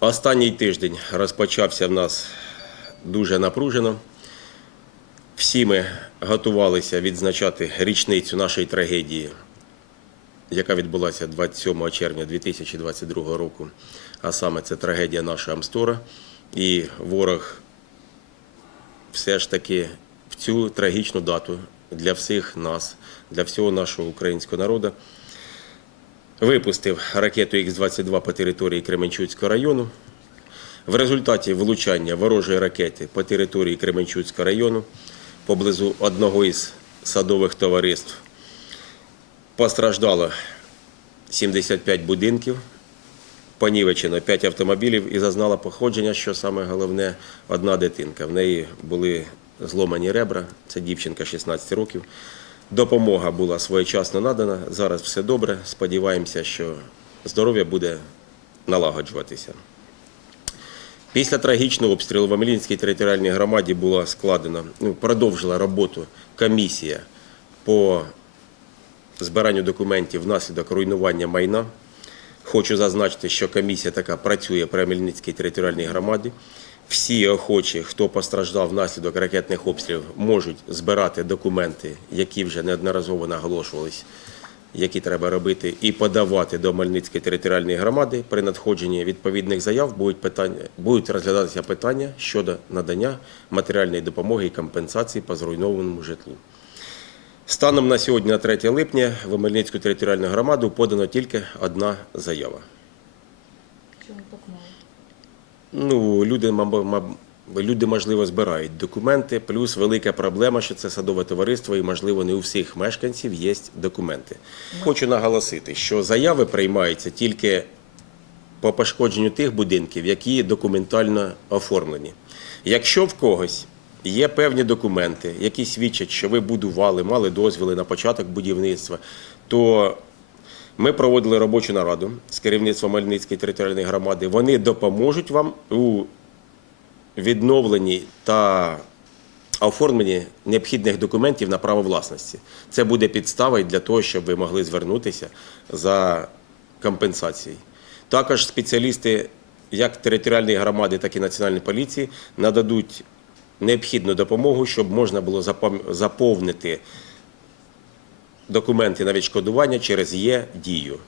Останній тиждень розпочався в нас дуже напружено. Всі ми готувалися відзначати річницю нашої трагедії, яка відбулася 27 червня 2022 року. А саме це трагедія нашого Амстора. І ворог все ж таки в цю трагічну дату для всіх нас, для всього нашого українського народу випустив ракету Х-22 по території Кременчуцького району. В результаті влучання ворожої ракети по території Кременчуцького району поблизу одного із садових товариств постраждало 75 будинків, понівечено 5 автомобілів і зазнала походження, що саме головне, одна дитинка. В неї були зломані ребра, це дівчинка 16 років. Допомога була своєчасно надана. Зараз все добре. Сподіваємося, що здоров'я буде налагоджуватися. Після трагічного обстрілу в Амелінській територіальній громаді була складена, ну, продовжила роботу комісія по збиранню документів внаслідок руйнування майна. Хочу зазначити, що комісія така працює при Амельницькій територіальній громаді. Всі охочі, хто постраждав внаслідок ракетних обстрілів, можуть збирати документи, які вже неодноразово наголошувались, які треба робити, і подавати до Мельницької територіальної громади. При надходженні відповідних заяв будуть питання, будуть розглядатися питання щодо надання матеріальної допомоги і компенсації по зруйнованому житлу. Станом на сьогодні, на 3 липня, в Мельницьку територіальну громаду подано тільки одна заява. Чому так мало? Ну, люди, маб- маб- люди, можливо, збирають документи, плюс велика проблема, що це садове товариство, і, можливо, не у всіх мешканців є документи. Хочу наголосити, що заяви приймаються тільки по пошкодженню тих будинків, які документально оформлені. Якщо в когось є певні документи, які свідчать, що ви будували, мали дозвіли на початок будівництва, то ми проводили робочу нараду з керівництвом Мельницької територіальної громади. Вони допоможуть вам у відновленні та оформленні необхідних документів на право власності. Це буде підставою для того, щоб ви могли звернутися за компенсацією. Також спеціалісти як територіальної громади, так і національної поліції нададуть необхідну допомогу, щоб можна було заповнити документи на відшкодування через є дію.